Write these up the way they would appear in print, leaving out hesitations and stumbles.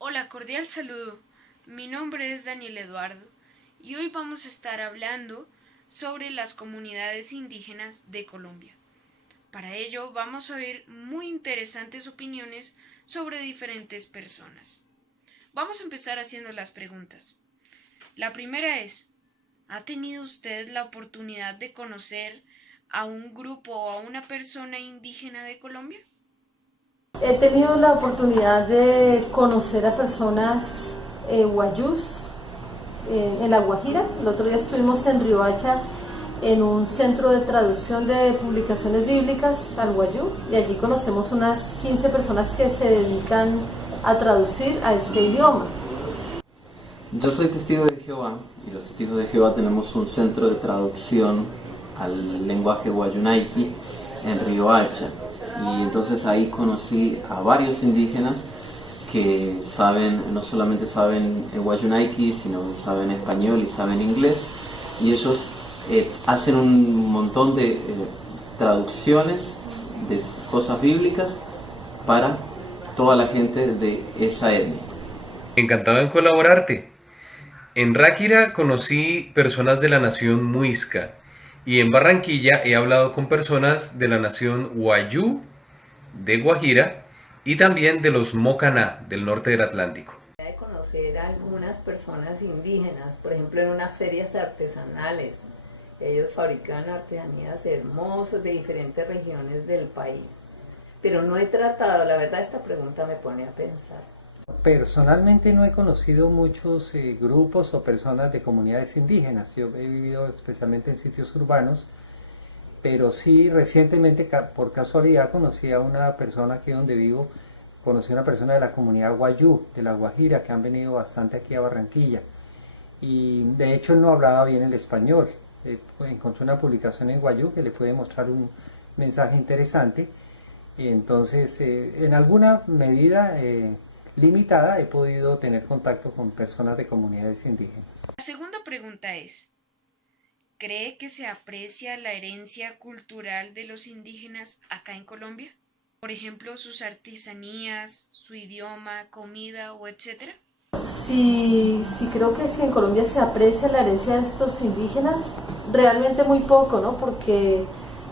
Hola, cordial saludo. Mi nombre es Daniel Eduardo y hoy vamos a estar hablando sobre las comunidades indígenas de Colombia. Para ello vamos a ver muy interesantes opiniones sobre diferentes personas. Vamos a empezar haciendo las preguntas. La primera es, ¿ha tenido usted la oportunidad de conocer a un grupo o a una persona indígena de Colombia? He tenido la oportunidad de conocer a personas guayús en La Guajira. El otro día estuvimos en Riohacha en un centro de traducción de publicaciones bíblicas al guayú y allí conocemos unas 15 personas que se dedican a traducir a este idioma. Yo soy testigo de Jehová y los testigos de Jehová tenemos un centro de traducción al lenguaje guayunaiki en Riohacha y entonces ahí conocí a varios indígenas que saben, no solamente saben guayunaiki, sino que saben español y saben inglés y ellos hacen un montón de traducciones de cosas bíblicas para toda la gente de esa etnia. Encantado en colaborarte. En Ráquira conocí personas de la nación Muisca y en Barranquilla he hablado con personas de la nación Wayuu de Guajira y también de los Mocaná del norte del Atlántico. De conocer a algunas personas indígenas, por ejemplo en unas ferias artesanales. Ellos fabrican artesanías hermosas de diferentes regiones del país. Pero no he tratado, la verdad esta pregunta me pone a pensar. Personalmente no he conocido muchos grupos o personas de comunidades indígenas. Yo he vivido especialmente en sitios urbanos, pero sí recientemente por casualidad conocí a una persona aquí donde vivo, conocí a una persona de la comunidad Wayuu, de La Guajira, que han venido bastante aquí a Barranquilla. Y de hecho él no hablaba bien el español. Encontré una publicación en Wayuu que le puede mostrar un mensaje interesante. Y entonces, en alguna medida limitada, he podido tener contacto con personas de comunidades indígenas. La segunda pregunta es, ¿cree que se aprecia la herencia cultural de los indígenas acá en Colombia? Por ejemplo, sus artesanías, su idioma, comida o etcétera. Sí, creo que si en Colombia se aprecia la herencia de estos indígenas, realmente muy poco, ¿no? Porque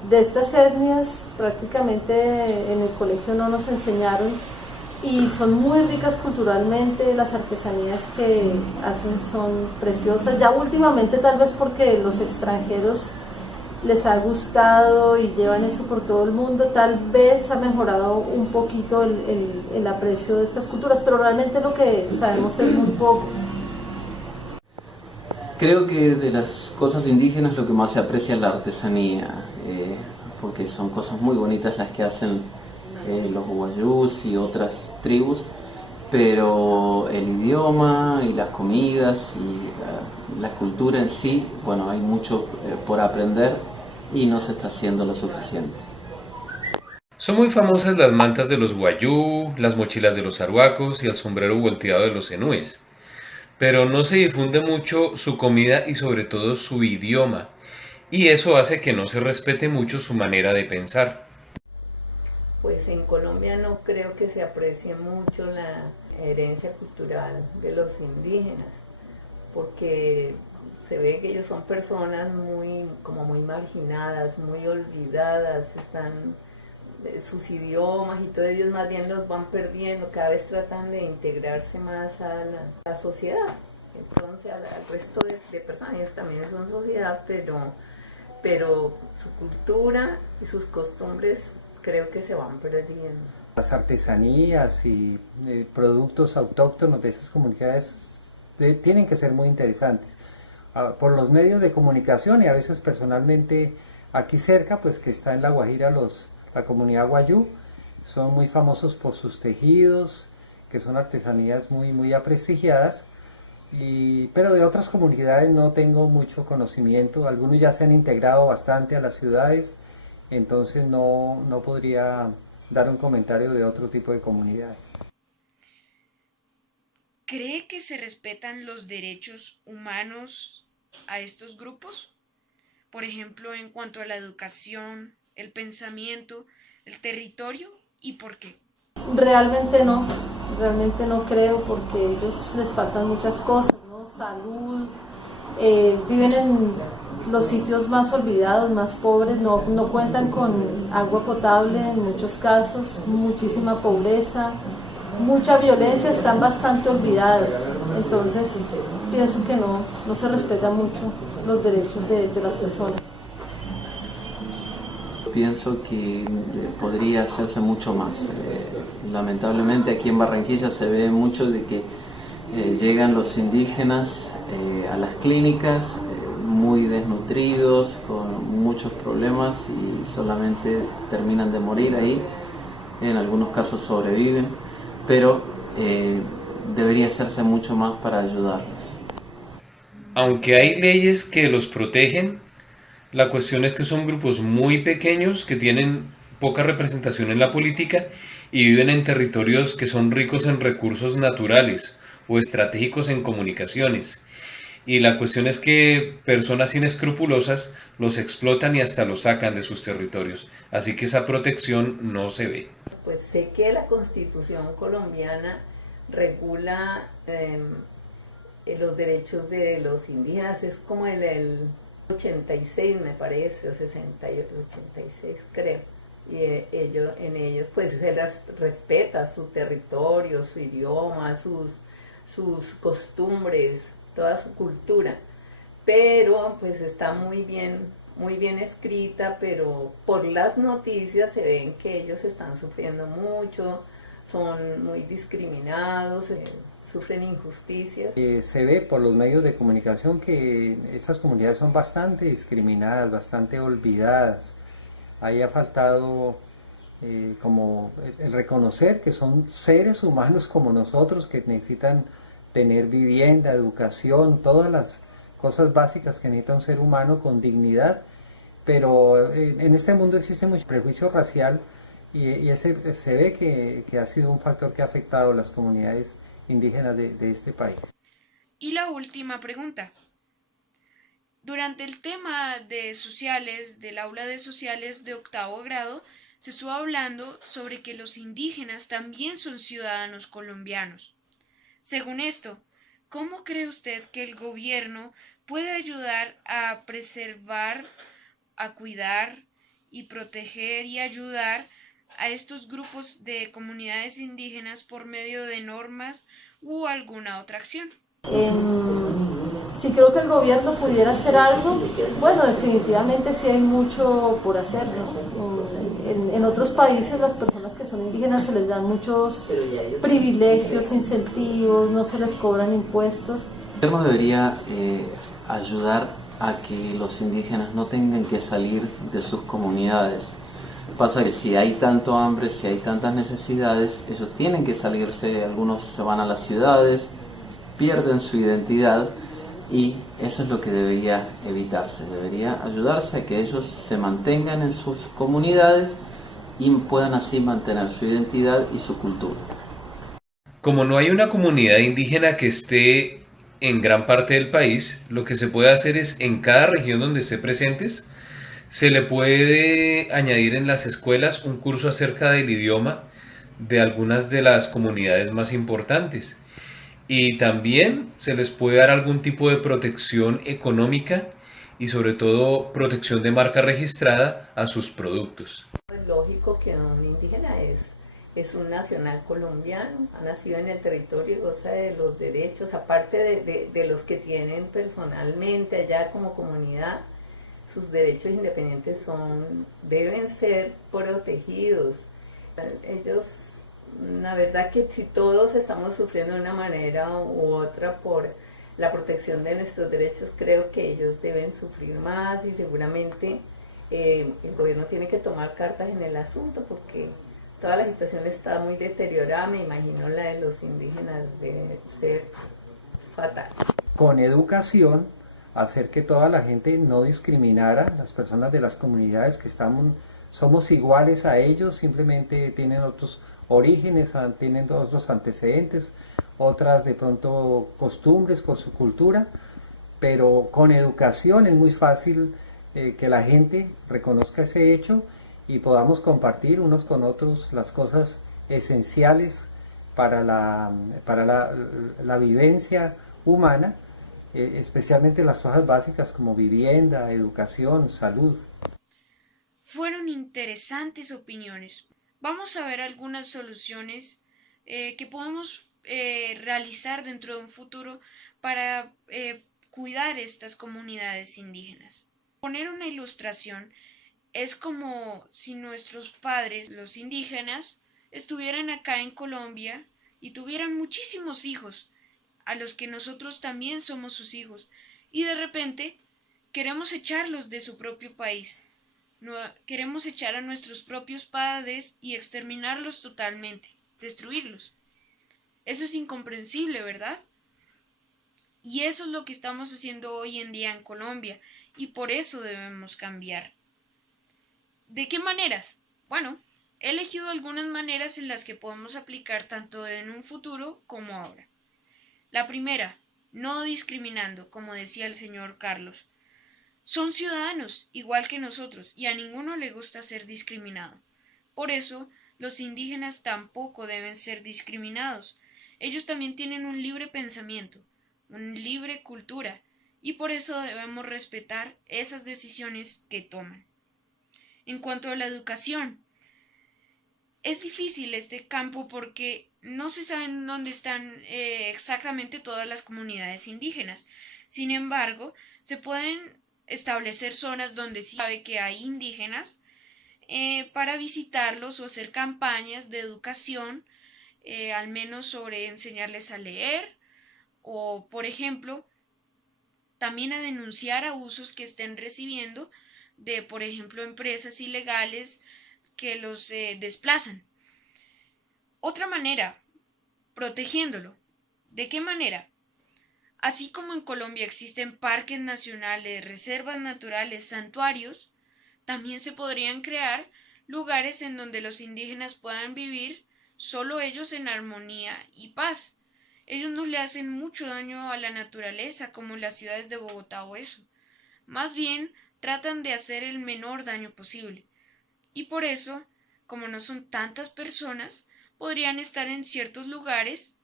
de estas etnias prácticamente en el colegio no nos enseñaron y son muy ricas culturalmente, las artesanías que hacen son preciosas, ya últimamente tal vez porque los extranjeros les ha gustado y llevan eso por todo el mundo, tal vez ha mejorado un poquito el aprecio de estas culturas, pero realmente lo que sabemos es muy poco. Creo que de las cosas indígenas lo que más se aprecia es la artesanía, porque son cosas muy bonitas las que hacen los guayús y otras tribus, pero el idioma y las comidas y la cultura en sí, bueno, hay mucho por aprender y no se está haciendo lo suficiente. Son muy famosas las mantas de los Wayuu, las mochilas de los arhuacos y el sombrero volteado de los enúes, pero no se difunde mucho su comida y sobre todo su idioma, y eso hace que no se respete mucho su manera de pensar. Pues en Colombia no creo que se aprecie mucho la herencia cultural de los indígenas, porque se ve que ellos son personas como muy marginadas, muy olvidadas, están sus idiomas y todo ellos más bien los van perdiendo, cada vez tratan de integrarse más a la sociedad, entonces al resto de personas, ellos también son sociedad, pero su cultura y sus costumbres creo que se van perdiendo. Las artesanías y productos autóctonos de esas comunidades tienen que ser muy interesantes. Por los medios de comunicación y a veces personalmente aquí cerca, pues que está en La Guajira la comunidad Wayuu, son muy famosos por sus tejidos, que son artesanías muy apreciadas, pero de otras comunidades no tengo mucho conocimiento, algunos ya se han integrado bastante a las ciudades, entonces no podría dar un comentario de otro tipo de comunidades. ¿Cree que se respetan los derechos humanos a estos grupos? Por ejemplo, en cuanto a la educación, el pensamiento, el territorio y por qué. Realmente no creo, porque a ellos les faltan muchas cosas, ¿no? Salud, viven en los sitios más olvidados, más pobres, no cuentan con agua potable en muchos casos, muchísima pobreza, mucha violencia, están bastante olvidados. Entonces pienso que no se respetan mucho los derechos de las personas. Pienso que podría hacerse mucho más. Lamentablemente aquí en Barranquilla se ve mucho de que llegan los indígenas a las clínicas muy desnutridos, con muchos problemas, y solamente terminan de morir ahí. En algunos casos sobreviven, pero debería hacerse mucho más para ayudarlos. Aunque hay leyes que los protegen, la cuestión es que son grupos muy pequeños que tienen poca representación en la política y viven en territorios que son ricos en recursos naturales o estratégicos en comunicaciones. Y la cuestión es que personas inescrupulosas los explotan y hasta los sacan de sus territorios. Así que esa protección no se ve. Pues sé que la Constitución colombiana regula los derechos de los indígenas, es como el 86 me parece, o 68, 86 creo, y en ellos pues se les respeta su territorio, su idioma, sus costumbres, toda su cultura, pero pues está muy bien escrita, pero por las noticias se ven que ellos están sufriendo mucho, son muy discriminados, sufren injusticias. Se ve por los medios de comunicación que estas comunidades son bastante discriminadas, bastante olvidadas. Ahí ha faltado como el reconocer que son seres humanos como nosotros, que necesitan tener vivienda, educación, todas las cosas básicas que necesita un ser humano con dignidad, pero en este mundo existe mucho prejuicio racial y ese se ve que ha sido un factor que ha afectado a las comunidades indígenas de este país. Y la última pregunta. Durante el tema de sociales, del aula de sociales de 8º grado, se estuvo hablando sobre que los indígenas también son ciudadanos colombianos. Según esto, ¿cómo cree usted que el gobierno puede ayudar a preservar, a cuidar y proteger y ayudar a estos grupos de comunidades indígenas por medio de normas u alguna otra acción? Si creo que el gobierno pudiera hacer algo, bueno, definitivamente sí hay mucho por hacer, ¿no? En otros países las personas que son indígenas se les dan muchos privilegios, incentivos, no se les cobran impuestos. El gobierno debería ayudar a que los indígenas no tengan que salir de sus comunidades. Pasa que si hay tanto hambre, si hay tantas necesidades, ellos tienen que salirse, algunos se van a las ciudades, pierden su identidad, y eso es lo que debería evitarse. Debería ayudarse a que ellos se mantengan en sus comunidades y puedan así mantener su identidad y su cultura. Como no hay una comunidad indígena que esté en gran parte del país, lo que se puede hacer es, en cada región donde esté presentes, se le puede añadir en las escuelas un curso acerca del idioma de algunas de las comunidades más importantes. Y también se les puede dar algún tipo de protección económica y sobre todo protección de marca registrada a sus productos. Es lógico que un indígena es un nacional colombiano, ha nacido en el territorio y goza de los derechos, aparte de los que tienen personalmente allá como comunidad. Sus derechos independientes deben ser protegidos. Ellos, la verdad que si todos estamos sufriendo de una manera u otra por la protección de nuestros derechos, creo que ellos deben sufrir más, y seguramente el gobierno tiene que tomar cartas en el asunto, porque toda la situación está muy deteriorada. Me imagino la de los indígenas debe ser fatal. Con educación, hacer que toda la gente no discriminara, las personas de las comunidades que somos iguales a ellos, simplemente tienen otros orígenes, tienen otros antecedentes, otras de pronto costumbres por su cultura, pero con educación es muy fácil que la gente reconozca ese hecho y podamos compartir unos con otros las cosas esenciales para la vivencia humana, especialmente las cosas básicas como vivienda, educación, salud. Fueron interesantes opiniones. Vamos a ver algunas soluciones que podemos realizar dentro de un futuro para cuidar estas comunidades indígenas. Poner una ilustración es como si nuestros padres, los indígenas, estuvieran acá en Colombia y tuvieran muchísimos hijos, a los que nosotros también somos sus hijos, y de repente queremos echarlos de su propio país. No, queremos echar a nuestros propios padres y exterminarlos totalmente, destruirlos. Eso es incomprensible, ¿verdad? Y eso es lo que estamos haciendo hoy en día en Colombia, y por eso debemos cambiar. ¿De qué maneras? Bueno, he elegido algunas maneras en las que podemos aplicar tanto en un futuro como ahora. La primera, no discriminando, como decía el señor Carlos. Son ciudadanos, igual que nosotros, y a ninguno le gusta ser discriminado. Por eso, los indígenas tampoco deben ser discriminados. Ellos también tienen un libre pensamiento, una libre cultura, y por eso debemos respetar esas decisiones que toman. En cuanto a la educación, es difícil este campo porque no se sabe dónde están exactamente todas las comunidades indígenas. Sin embargo, se pueden establecer zonas donde sí sabe que hay indígenas para visitarlos o hacer campañas de educación, al menos sobre enseñarles a leer o, por ejemplo, también a denunciar abusos que estén recibiendo de, por ejemplo, empresas ilegales que los desplazan. Otra manera, protegiéndolo. ¿De qué manera? Así como en Colombia existen parques nacionales, reservas naturales, santuarios, también se podrían crear lugares en donde los indígenas puedan vivir solo ellos en armonía y paz. Ellos no le hacen mucho daño a la naturaleza como las ciudades de Bogotá o eso. Más bien tratan de hacer el menor daño posible. Y por eso, como no son tantas personas, podrían estar en ciertos lugares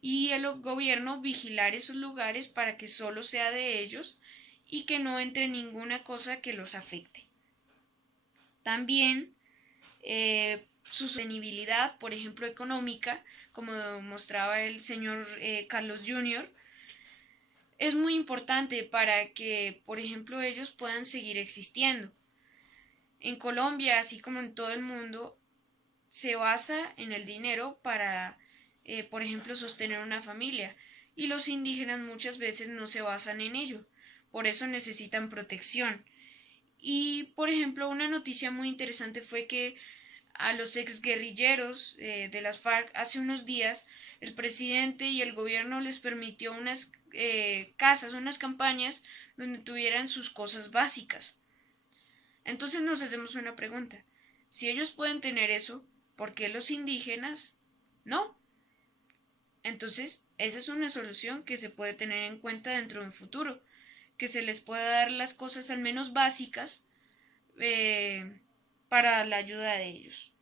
y el gobierno vigilar esos lugares para que solo sea de ellos y que no entre ninguna cosa que los afecte. También su sostenibilidad, por ejemplo, económica, como mostraba el señor Carlos Jr., es muy importante para que, por ejemplo, ellos puedan seguir existiendo. En Colombia, así como en todo el mundo, se basa en el dinero para, por ejemplo, sostener una familia, y los indígenas muchas veces no se basan en ello, por eso necesitan protección. Y, por ejemplo, una noticia muy interesante fue que a los exguerrilleros de las FARC hace unos días el presidente y el gobierno les permitió unas casas, unas campañas donde tuvieran sus cosas básicas. Entonces nos hacemos una pregunta. Si ellos pueden tener eso, ¿por qué los indígenas no? Entonces, esa es una solución que se puede tener en cuenta dentro de un futuro, que se les pueda dar las cosas al menos básicas para la ayuda de ellos.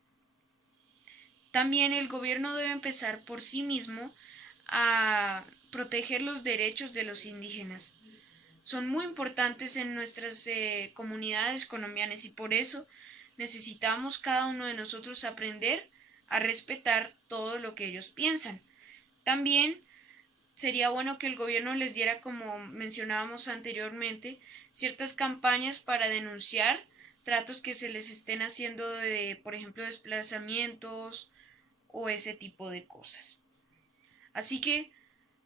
También el gobierno debe empezar por sí mismo a proteger los derechos de los indígenas. Son muy importantes en nuestras comunidades colombianas y por eso necesitamos cada uno de nosotros aprender a respetar todo lo que ellos piensan. También sería bueno que el gobierno les diera, como mencionábamos anteriormente, ciertas campañas para denunciar tratos que se les estén haciendo de, por ejemplo, desplazamientos o ese tipo de cosas. Así que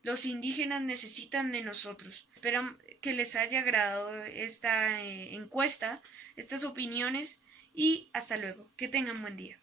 los indígenas necesitan de nosotros. Espero que les haya agradado esta encuesta, estas opiniones y hasta luego. Que tengan buen día.